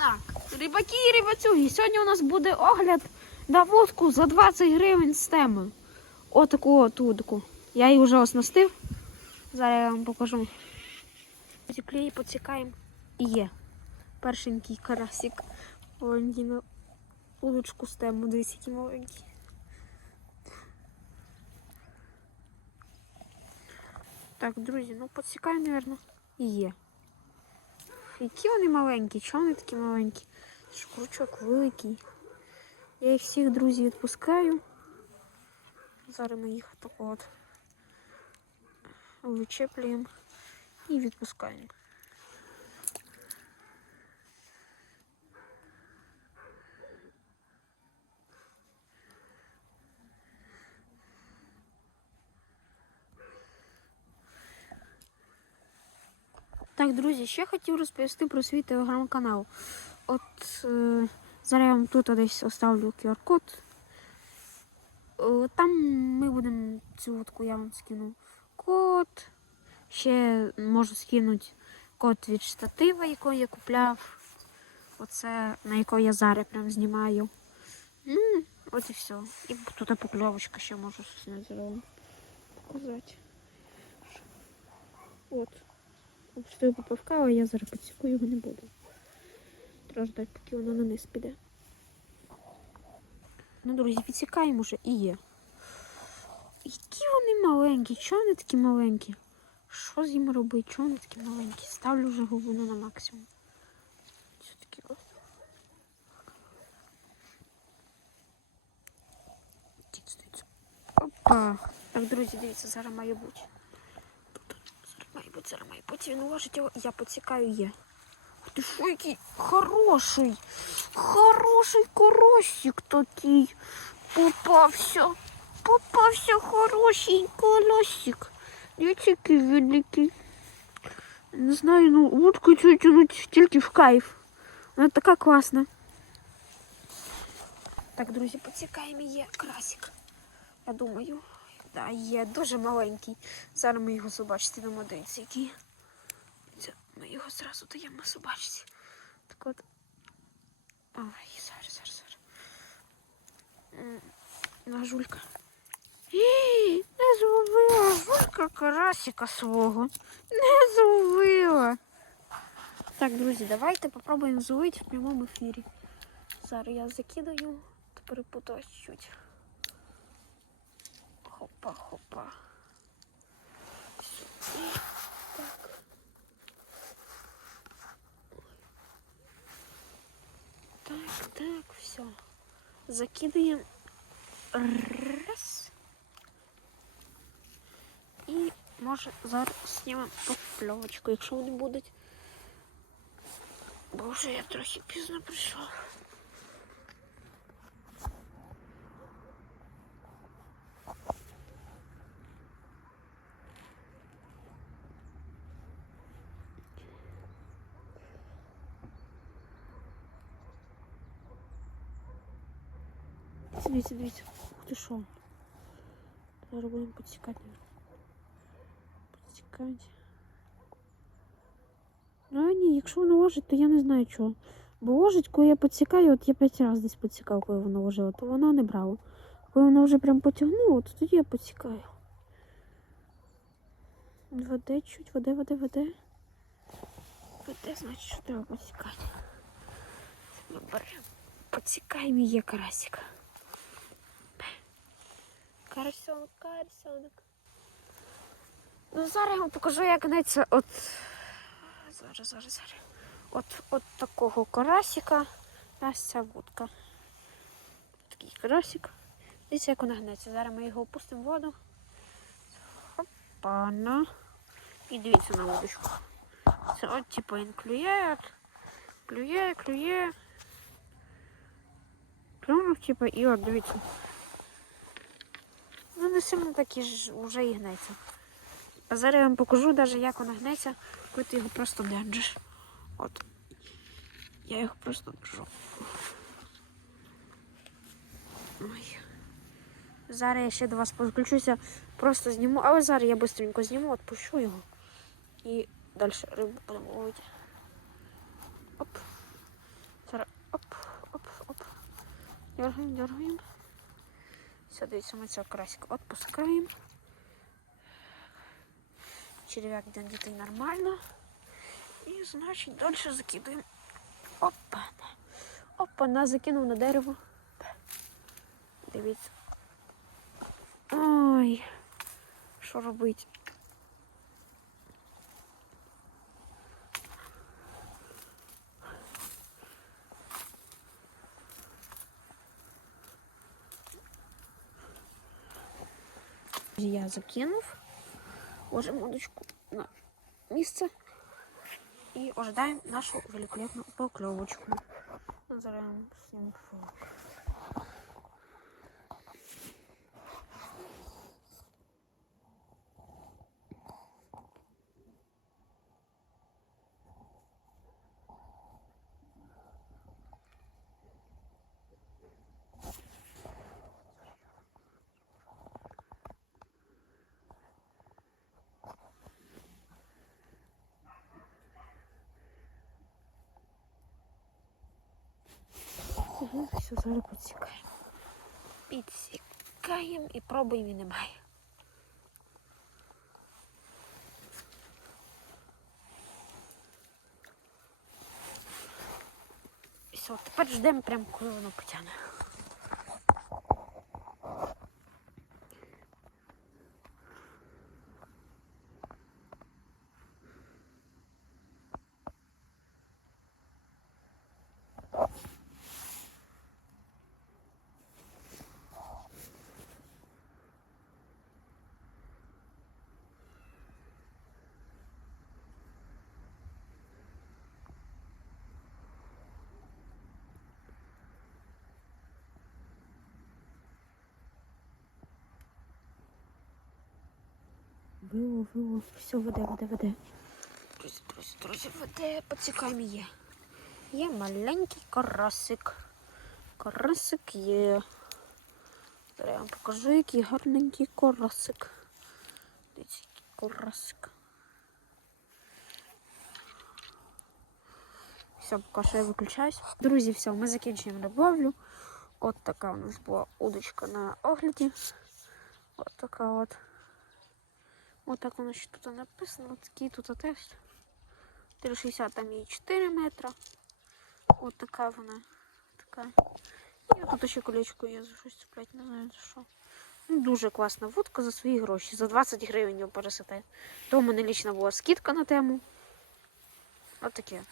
Так, рибаки і рибацюги. Сьогодні у нас буде огляд на водку за 20 гривень з теми. Отаку от удку. Я її вже оснастив. Зараз я вам покажу. Клеї поцікаємо. І є. Першенький карасик. Маленький на удочку з тему. Дивіться, який маленький. Так, друзі, ну поцікаємо, мабуть, і є. Які вони маленькі, чого вони такі маленькі? Шкурчок великий. Я їх всіх друзів відпускаю. Зараз ми їх так от вичеплюємо і відпускаємо. Так, друзі, ще хотів розповісти про свій телеграм-канал. От е, зараз я вам тут десь оставлю QR-код. Е, там ми будемо цю утку, я вам скину код. Ще можу скинути код від штатива, який я купляв. Оце на який я зараз прям знімаю. Ну, от і все. І тут покльовочка ще можу зняти вам показати. От. Що поправка, а я зараз підсіку його не буду. Треба ждати, поки воно на низ піде. Ну, друзі, підсікаємо вже і є. Які вони маленькі, чого вони такі маленькі? Що з ними робити? Чого вони такі маленькі? Ставлю вже глибину на максимум. Все таки ось. Опа. Так, друзі, дивіться, зараз має бути. Зараз має бути, зараз має бути. Він ложить його, я поцікаю є. Ух Ти що, який хороший, хороший коросик такий. Попався. Попався хороший колосик. Дивіться, який великий. Не знаю, ну вудку цю тянуть тільки в кайф. Вона така класна. Так, друзі, поцікаємо, є красик. Я думаю. Да, є дуже маленький. Зараз ми його побачите, будемо дивитися, який. Ми його зразу даємо собачці. Так от. Ой, зараз, зараз, зараз. На жулька. Не зловила жулька карасика свого. Не зловила. Так, друзі, давайте попробуємо зловити в прямому ефірі. Зараз я закидаю, тепер чуть. Хопа, хопа. Сюди. Так. Так, так, все. Закидаємо. Раз. І може зараз знімемо попльовочку, якщо вони будуть. Бо вже я трохи пізно прийшов. Дивіться, дивіться. Ух ти що? Зараз будемо підсікати. Підсікати. Ну ні, якщо воно ложить, то я не знаю чого. Бо ложить, коли я підсікаю, от я п'ять разів десь підсікав, коли воно ложило, то воно не брало. Коли воно вже прям потягнуло, то тоді я підсікаю. Води чуть, води, води, води. Води, значить, що треба підсікати. Ми беремо, підсікаємо і є. Карасьонок, карасьонок. Ну, зараз я вам покажу, як гнеться от. Зараз, зараз, зараз. От, от такого карасика. Ось ця вудка. Такий карасик. Дивіться, як вона гнеться. Зараз ми його опустимо в воду. Хопана. І дивіться на удочку. Це от типу він клює, клює, клює. Клюнув, типу, і от дивіться. Ну, сильно такі ж вже і гнеться. А зараз я вам покажу навіть, як вона гнеться, коли ти його просто держиш. От. Я його просто держу. Ой. Зараз я ще до вас підключуся, просто зніму, але зараз я швидко зніму, відпущу його. І далі рибу будемо ловити. Оп. Дергаємо, дергаємо. Все, дивіться, ми цього карасика відпускаємо. Черв'як йде дітей нормально. І, значить, далі закидуємо. Опа. Опа, нас закинув на дерево. Дивіться. Ой, що робити? Я закинув? Уже удочку на місце і ожидаємо нашу великолепну покльовочку. Зараз сніму Угу, все, зараз підсікаємо. Підсікаємо і пробуємо і немає. Все, тепер ждемо прямо, коли воно потягне. Вило, вило, все, веде, веде, веде. Друзі, друзі, друзі, веде, поцікаємо є. Є маленький карасик. Карасик є. Зараз я вам покажу, який гарненький карасик. Дивіться, який карасик. Все, поки що я виключаюсь. Друзі, все, ми закінчуємо риболовлю. От така у нас була удочка на огляді. От така от. Ось так воно ще тут написано. Такий тут теж. 3,60 там їй 4 метра. От така вона. Така. І тут ще колечко є за щось цеплять, не знаю за що. Ну, дуже класна вудка за свої гроші. За 20 гривень його пересите. То в мене лічна була скидка на тему. От таке.